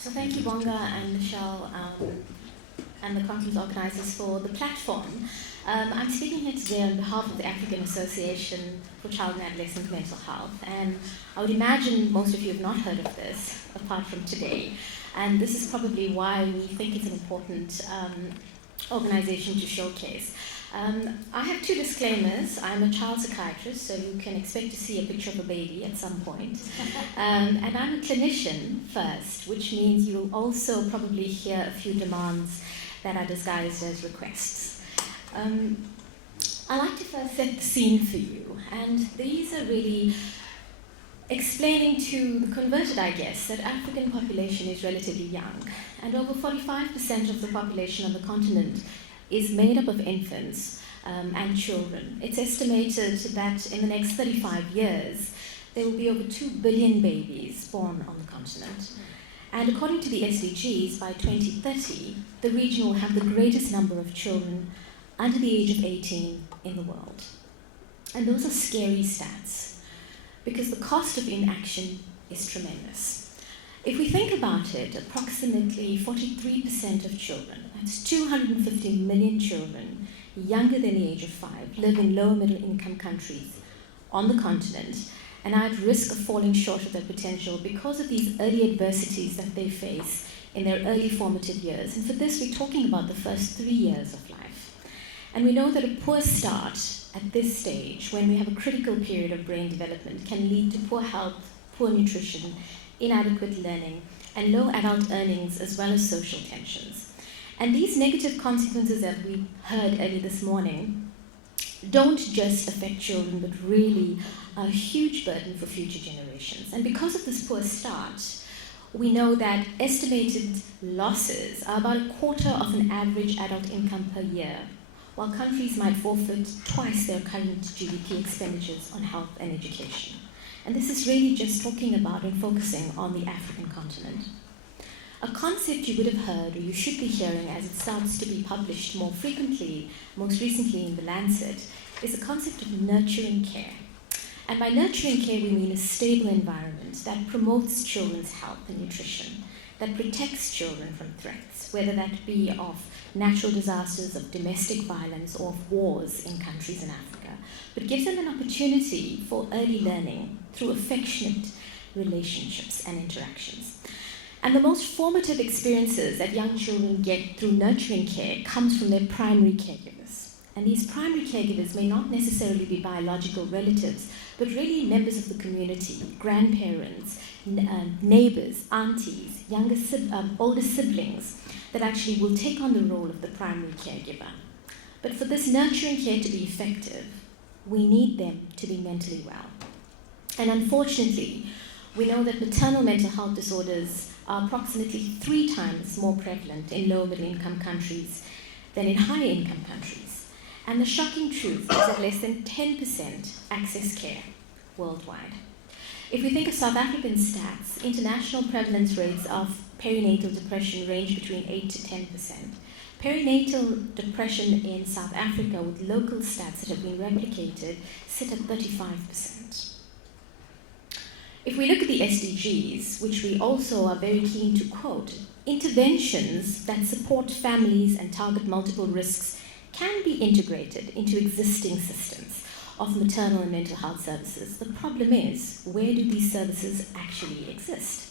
So thank you, Bonga and Michelle, and the conference organizers for the platform. I'm speaking here today on behalf of the African Association for Child and Adolescent Mental Health, and I would imagine most of you have not heard of this, apart from today, and this is probably why we think it's an important organization to showcase. I have two disclaimers. I'm a child psychiatrist, so you can expect to see a picture of a baby at some point. And I'm a clinician first, which means you will also probably hear a few demands that are disguised as requests. I like to first set the scene for you, and these are really explaining to the converted, I guess, that African population is relatively young, and over 45% of the population on the continent is made up of infants and children. It's estimated that in the next 35 years, there will be over 2 billion babies born on the continent. And according to the SDGs, by 2030, the region will have the greatest number of children under the age of 18 in the world. And those are scary stats, because the cost of inaction is tremendous. If we think about it, approximately 43% of children, that's 250 million children younger than the age of 5, live in low and middle income countries on the continent and are at risk of falling short of their potential because of these early adversities that they face in their early formative years. And for this, we're talking about the first 3 years of life. And we know that a poor start at this stage, when we have a critical period of brain development, can lead to poor health, poor nutrition, inadequate learning, and low adult earnings, as well as social tensions. And these negative consequences that we heard earlier this morning don't just affect children, but really are a huge burden for future generations. And because of this poor start, we know that estimated losses are about a quarter of an average adult income per year, while countries might forfeit twice their current GDP expenditures on health and education. And this is really just talking about and focusing on the African continent. A concept you would have heard, or you should be hearing as it starts to be published more frequently, most recently in The Lancet, is the concept of nurturing care. And by nurturing care, we mean a stable environment that promotes children's health and nutrition, that protects children from threats, whether that be of natural disasters, of domestic violence, or of wars in countries in Africa, but gives them an opportunity for early learning through affectionate relationships and interactions. And the most formative experiences that young children get through nurturing care comes from their primary caregivers. And these primary caregivers may not necessarily be biological relatives, but really members of the community, grandparents, neighbors, aunties, older siblings that actually will take on the role of the primary caregiver. But for this nurturing care to be effective, we need them to be mentally well. And unfortunately, we know that maternal mental health disorders are approximately 3 times more prevalent in low middle income countries than in high income countries. And the shocking truth is that less than 10% access care worldwide. If we think of South African stats, international prevalence rates of perinatal depression range between 8 to 10%. Perinatal depression in South Africa, with local stats that have been replicated, sit at 35%. If we look at the SDGs, which we also are very keen to quote, interventions that support families and target multiple risks can be integrated into existing systems of maternal and mental health services. The problem is, where do these services actually exist?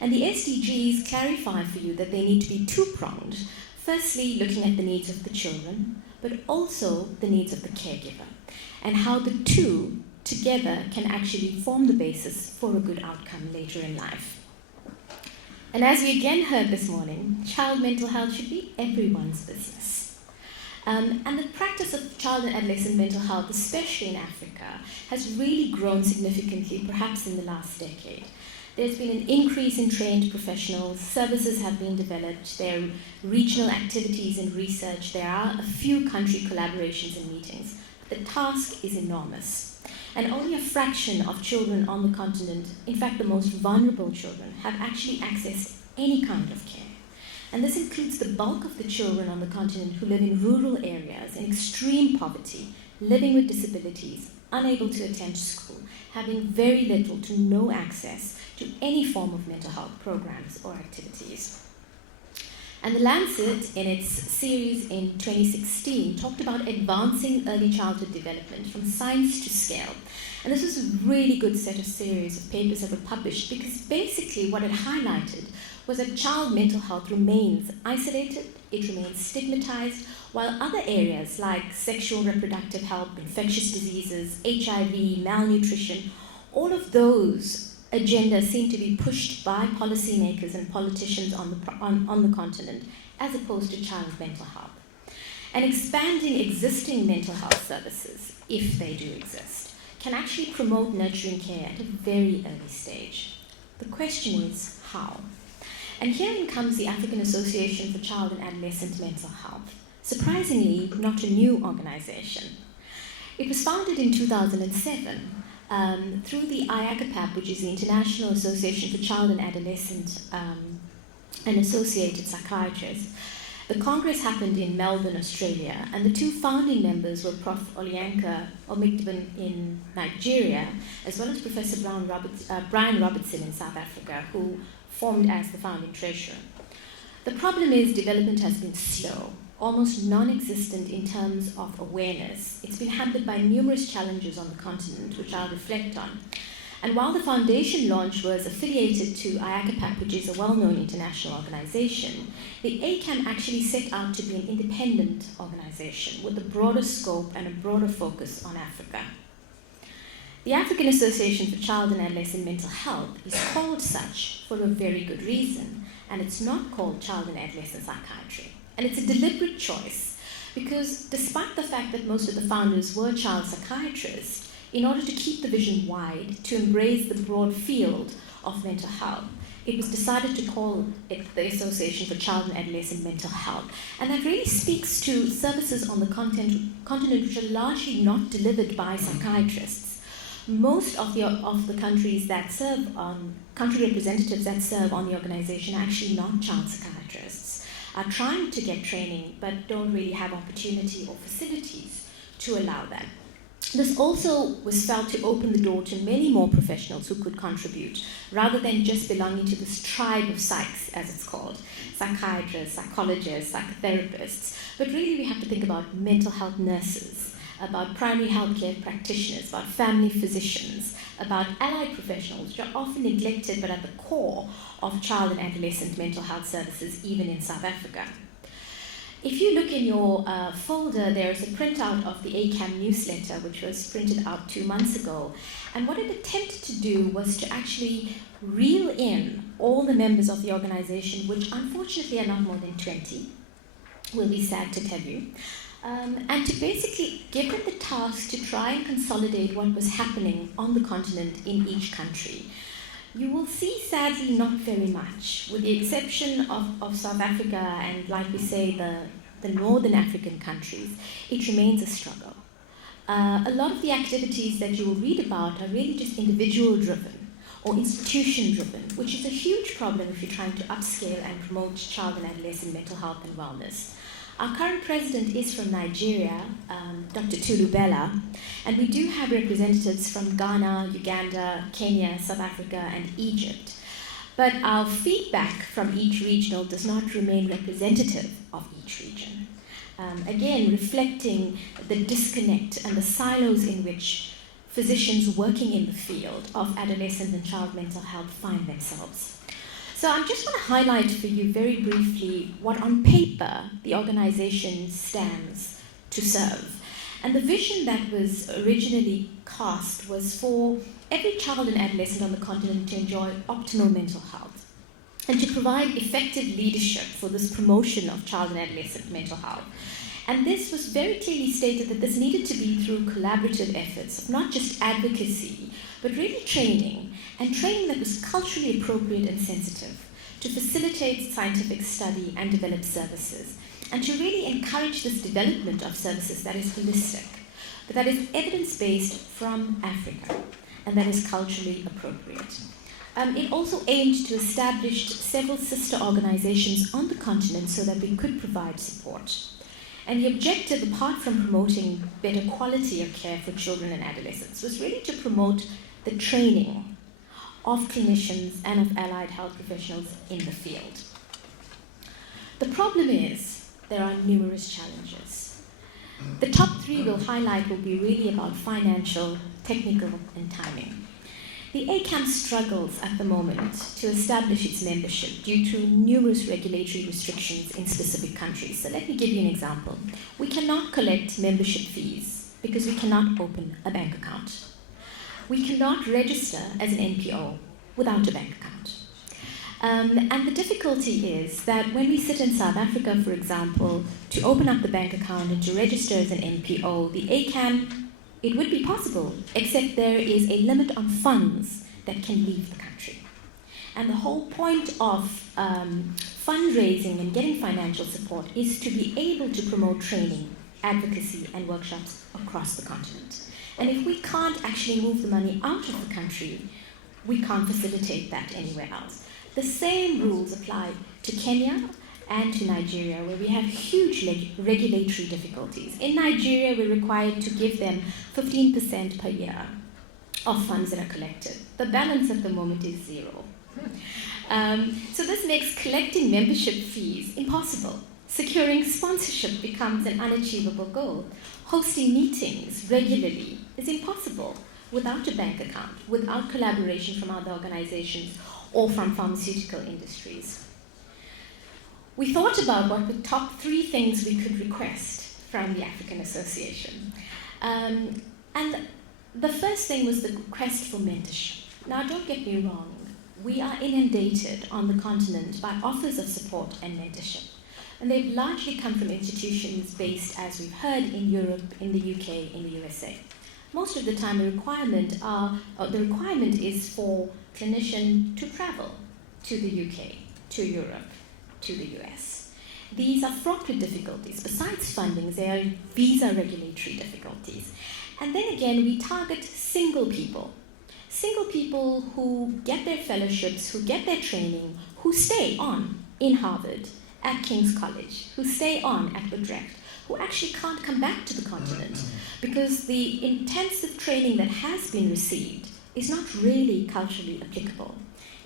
And the SDGs clarify for you that they need to be two-pronged. Firstly, looking at the needs of the children, but also the needs of the caregiver, and how the two together can actually form the basis for a good outcome later in life. And as we again heard this morning, child mental health should be everyone's business. And the practice of child and adolescent mental health, especially in Africa, has really grown significantly, perhaps in the last decade. There's been an increase in trained professionals, services have been developed, there are regional activities and research, there are a few country collaborations and meetings. The task is enormous. And only a fraction of children on the continent, in fact the most vulnerable children, have actually accessed any kind of care. And this includes the bulk of the children on the continent who live in rural areas in extreme poverty, living with disabilities, unable to attend school, having very little to no access to any form of mental health programs or activities. And The Lancet, in its series in 2016, talked about advancing early childhood development from science to scale. And this was a really good series of papers that were published, because basically what it highlighted was that child mental health remains isolated, it remains stigmatized, while other areas like sexual reproductive health, infectious diseases, HIV, malnutrition, all of those agendas seem to be pushed by policymakers and politicians on the continent, as opposed to child mental health. And expanding existing mental health services, if they do exist, can actually promote nurturing care at a very early stage. The question is how? And herein comes the African Association for Child and Adolescent Mental Health. Surprisingly, not a new organization. It was founded in 2007 through the AACAMH, which is the International Association for Child and Adolescent and Associated Psychiatrists. The Congress happened in Melbourne, Australia, and the two founding members were Prof. Olyanka Omigdban in Nigeria, as well as Professor Brian Robertson in South Africa, who formed as the founding treasurer. The problem is development has been slow, almost non-existent in terms of awareness. It's been hampered by numerous challenges on the continent, which I'll reflect on. And while the foundation launch was affiliated to AACAMH, which is a well-known international organization, the AACAMH actually set out to be an independent organization with a broader scope and a broader focus on Africa. The African Association for Child and Adolescent Mental Health is called such for a very good reason, and it's not called Child and Adolescent Psychiatry. And it's a deliberate choice, because despite the fact that most of the founders were child psychiatrists, in order to keep the vision wide, to embrace the broad field of mental health, it was decided to call it the Association for Child and Adolescent Mental Health. And that really speaks to services on the continent which are largely not delivered by psychiatrists. Most of the countries that serve, country representatives that serve on the organization are actually not child psychiatrists, are trying to get training but don't really have opportunity or facilities to allow that. This also was felt to open the door to many more professionals who could contribute, rather than just belonging to this tribe of psychs, as it's called, psychiatrists, psychologists, psychotherapists. But really we have to think about mental health nurses, about primary healthcare practitioners, about family physicians, about allied professionals, which are often neglected but at the core of child and adolescent mental health services, even in South Africa. If you look in your folder, there's a printout of the AACAMH newsletter, which was printed out 2 months ago. And what it attempted to do was to actually reel in all the members of the organization, which unfortunately are not more than 20, will be sad to tell you, and to basically give them the task to try and consolidate what was happening on the continent in each country. You will see, sadly, not very much, with the exception of South Africa and, like we say, the northern African countries. It remains a struggle. A lot of the activities that you will read about are really just individual-driven or institution-driven, which is a huge problem if you're trying to upscale and promote child and adolescent mental health and wellness. Our current president is from Nigeria, Dr. Tulu Bella, and we do have representatives from Ghana, Uganda, Kenya, South Africa, and Egypt. But our feedback from each regional does not remain representative of each region. Again, reflecting the disconnect and the silos in which physicians working in the field of adolescent and child mental health find themselves. So I just want to highlight for you very briefly what on paper the organization stands to serve. And the vision that was originally cast was for every child and adolescent on the continent to enjoy optimal mental health and to provide effective leadership for this promotion of child and adolescent mental health. And this was very clearly stated that this needed to be through collaborative efforts of not just advocacy, but really training, and training that was culturally appropriate and sensitive, to facilitate scientific study and develop services, and to really encourage this development of services that is holistic, but that is evidence-based from Africa, and that is culturally appropriate. It also aimed to establish several sister organizations on the continent so that we could provide support. And the objective, apart from promoting better quality of care for children and adolescents, was really to promote the training of clinicians and of allied health professionals in the field. The problem is there are numerous challenges. The top three we'll highlight will be really about financial, technical, and timing. The AACAMH struggles at the moment to establish its membership due to numerous regulatory restrictions in specific countries. So let me give you an example. We cannot collect membership fees because we cannot open a bank account. We cannot register as an NPO without a bank account. And the difficulty is that when we sit in South Africa, for example, to open up the bank account and to register as an NPO, the AACAMH, it would be possible, except there is a limit on funds that can leave the country. And the whole point of fundraising and getting financial support is to be able to promote training, advocacy, and workshops across the continent. And if we can't actually move the money out of the country, we can't facilitate that anywhere else. The same rules apply to Kenya and to Nigeria, where we have huge regulatory difficulties. In Nigeria, we're required to give them 15% per year of funds that are collected. The balance at the moment is zero. So this makes collecting membership fees impossible. Securing sponsorship becomes an unachievable goal. Hosting meetings regularly is impossible without a bank account, without collaboration from other organizations or from pharmaceutical industries. We thought about what the top three things we could request from the African Association. And the first thing was the request for mentorship. Now, don't get me wrong, we are inundated on the continent by offers of support and mentorship. And they've largely come from institutions based, as we've heard, in Europe, in the UK, in the USA. Most of the time, the requirement is for clinician to travel to the UK, to Europe, to the US. These are fraught with difficulties. Besides funding, there are visa regulatory difficulties. And then again, we target single people who get their fellowships, who get their training, who stay on in Harvard, at King's College, who stay on at Utrecht, who actually can't come back to the continent because the intensive training that has been received is not really culturally applicable.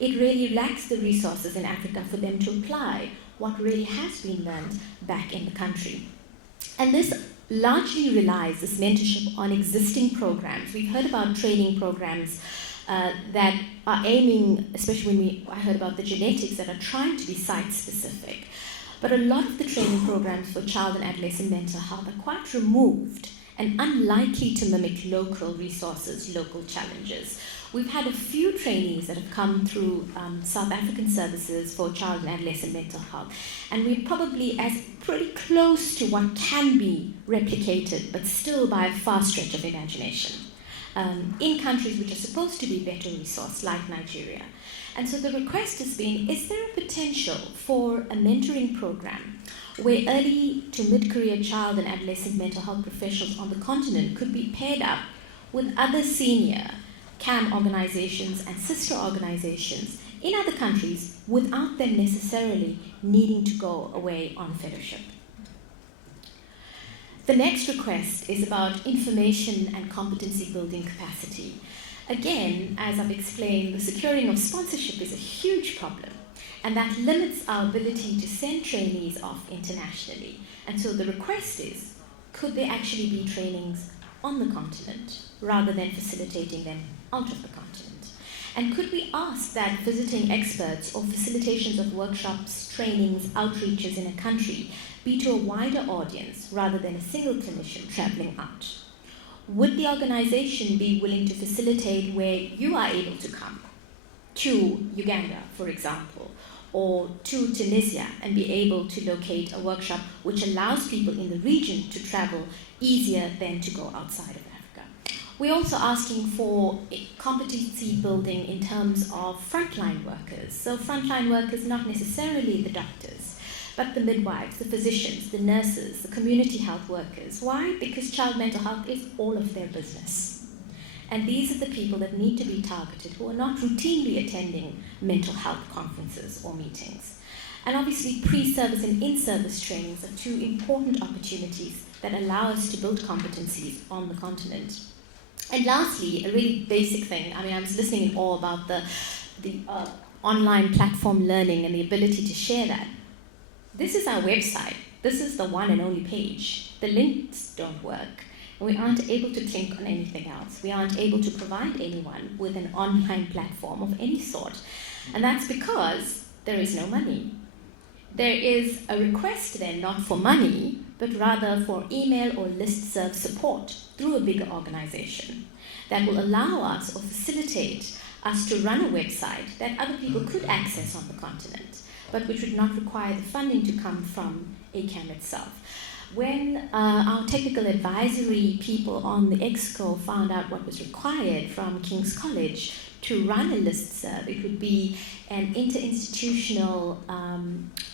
It really lacks the resources in Africa for them to apply what really has been learned back in the country. And this largely relies, this mentorship, on existing programs. We've heard about training programs that are aiming, especially when I heard about the genetics, that are trying to be site-specific. But a lot of the training programs for child and adolescent mental health are quite removed and unlikely to mimic local resources, local challenges. We've had a few trainees that have come through South African services for child and adolescent mental health, and we're probably as pretty close to what can be replicated, but still by a far stretch of imagination, in countries which are supposed to be better resourced, like Nigeria. And so the request has been, is there a potential for a mentoring program where early to mid-career child and adolescent mental health professionals on the continent could be paired up with other senior CAMH organizations and sister organizations in other countries without them necessarily needing to go away on fellowship? The next request is about information and competency building capacity. Again, as I've explained, the securing of sponsorship is a huge problem, and that limits our ability to send trainees off internationally. And so the request is, could there actually be trainings on the continent rather than facilitating them out of the continent? And could we ask that visiting experts or facilitations of workshops, trainings, outreaches in a country be to a wider audience rather than a single clinician traveling out? Would the organization be willing to facilitate where you are able to come to Uganda, for example, or to Tunisia and be able to locate a workshop which allows people in the region to travel easier than to go outside of Africa? We're also asking for competency building in terms of frontline workers. So frontline workers, not necessarily the doctors, but the midwives, the physicians, the nurses, the community health workers. Why? Because child mental health is all of their business. And these are the people that need to be targeted, who are not routinely attending mental health conferences or meetings. And obviously, pre-service and in-service trainings are two important opportunities that allow us to build competencies on the continent. And lastly, a really basic thing, I was listening in awe about the online platform learning and the ability to share that. This is our website. This is the one and only page. The links don't work. And we aren't able to click on anything else. We aren't able to provide anyone with an online platform of any sort. And that's because there is no money. There is a request then not for money, but rather for email or listserv support through a bigger organization that will allow us or facilitate us to run a website that other people could access on the continent, but which would not require the funding to come from AACAMH itself. When our technical advisory people on the EXCO found out what was required from King's College to run a listserv, it would be an interinstitutional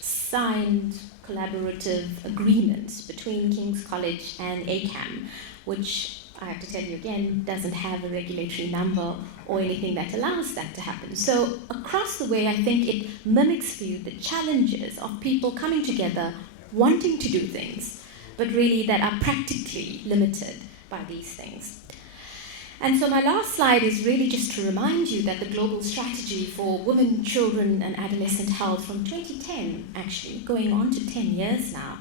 signed collaborative agreement between King's College and AACAMH, which I have to tell you again, doesn't have a regulatory number or anything that allows that to happen. So across the way, I think it mimics for you the challenges of people coming together, wanting to do things, but really that are practically limited by these things. And so my last slide is really just to remind you that the global strategy for women, children, and adolescent health from 2010, actually, going on to 10 years now,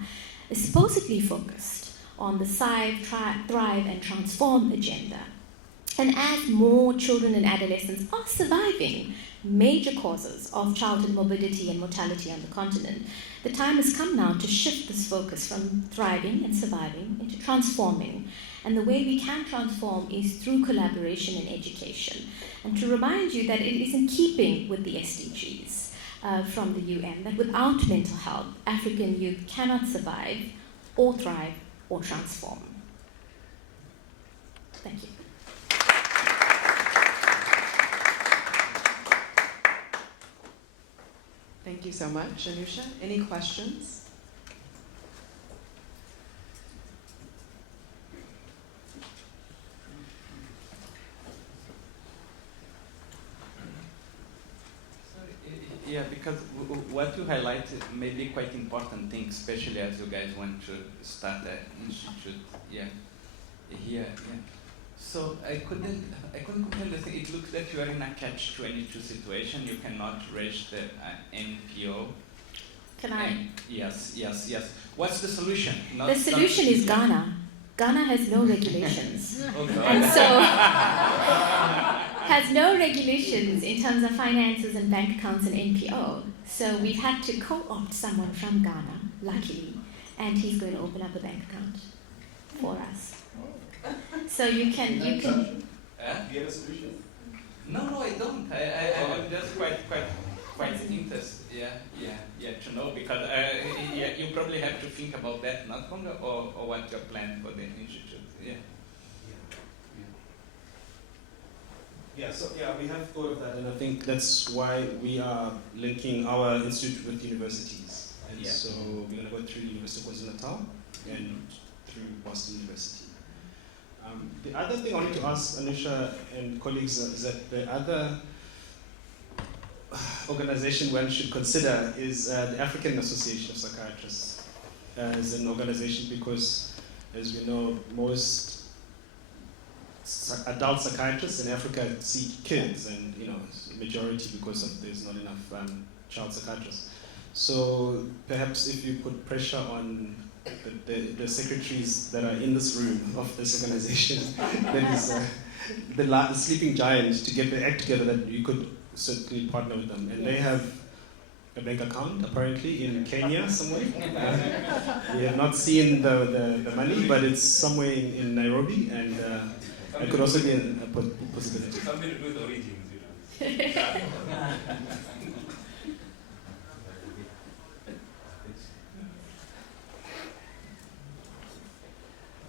is supposedly focused on the thrive, and transform agenda. And as more children and adolescents are surviving major causes of childhood morbidity and mortality on the continent, the time has come now to shift this focus from thriving and surviving into transforming. And the way we can transform is through collaboration and education. And to remind you that it is in keeping with the SDGs from the UN, that without mental health, African youth cannot survive or thrive or transform. Thank you. Thank you so much, Anusha. Any questions? Yeah, because what you highlighted may be quite important thing, especially as you guys want to start an institute. Yeah, here. Yeah. So I couldn't completely think. It looks like you are in a catch-22 situation. You cannot reach the NPO. Can I? Yes. What's the solution? The solution is Ghana. Ghana has no regulations. Okay. And so has no regulations in terms of finances and bank accounts and NPO. So we've had to co-opt someone from Ghana, luckily, and he's going to open up a bank account for us. So you can. Do you have a solution? No, I don't. I'm just quite interested. Yeah, to know, because you probably have to think about that, not only or what your plan for the institute. So we have thought of that, and I think that's why we are linking our institute with universities. And so we're going to go through the University of KwaZulu-Natal and through Boston University. The other thing I wanted to ask Anusha and colleagues is that the other organization one should consider is the African Association of Psychiatrists as an organization, because, as we know, most adult psychiatrists in Africa see kids, and majority because there's not enough child psychiatrists. So perhaps if you put pressure on the secretaries that are in this room of this organization, that is the sleeping giant, to get the act together, that you could certainly partner with them. And they have a bank account apparently in Kenya somewhere. We have not seen the money, but it's somewhere in Nairobi, and it could also be a possibility. Something with origins,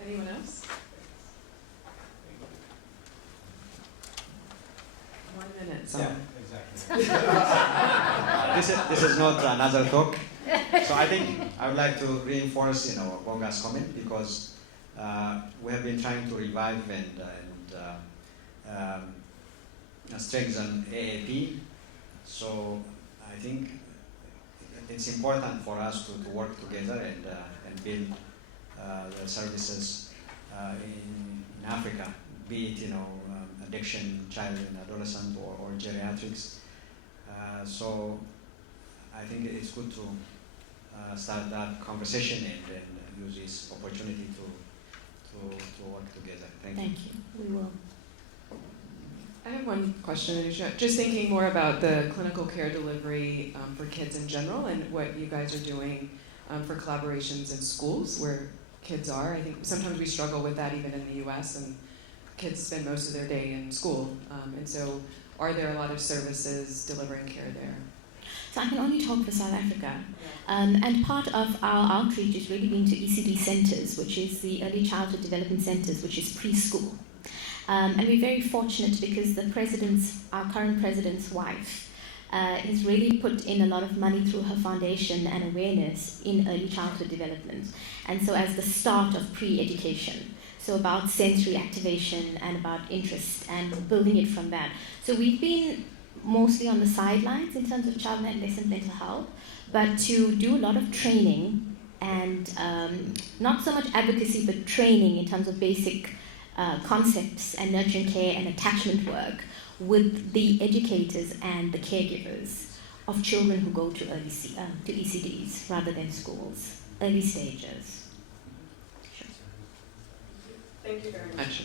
Anyone else? 1 minute. This is not another talk. So I think I would like to reinforce Bonga's comment, because we have been trying to revive and strengthen AAP. So I think it's important for us to work together and build the services in Africa, be it addiction, child and adolescent, or geriatrics. So I think it's good to start that conversation and use this opportunity to work together. Thank you. Thank you. We will. I have one question, Anusha. Just thinking more about the clinical care delivery for kids in general and what you guys are doing for collaborations in schools where kids are. I think sometimes we struggle with that even in the US, and kids spend most of their day in school. And so are there a lot of services delivering care there? So I can only talk for South Africa. And part of our outreach is really been to ECD centres, which is the Early Childhood Development Centres, which is preschool. And we're very fortunate because our current president's wife has really put in a lot of money through her foundation and awareness in early childhood development. And so as the start of pre-education, so about sensory activation and about interest and building it from that. So we've been mostly on the sidelines in terms of child and adolescent mental health, but to do a lot of training and not so much advocacy, but training in terms of basic concepts and nurturing care and attachment work with the educators and the caregivers of children who go to to ECDs rather than schools, early stages. Thank you very much.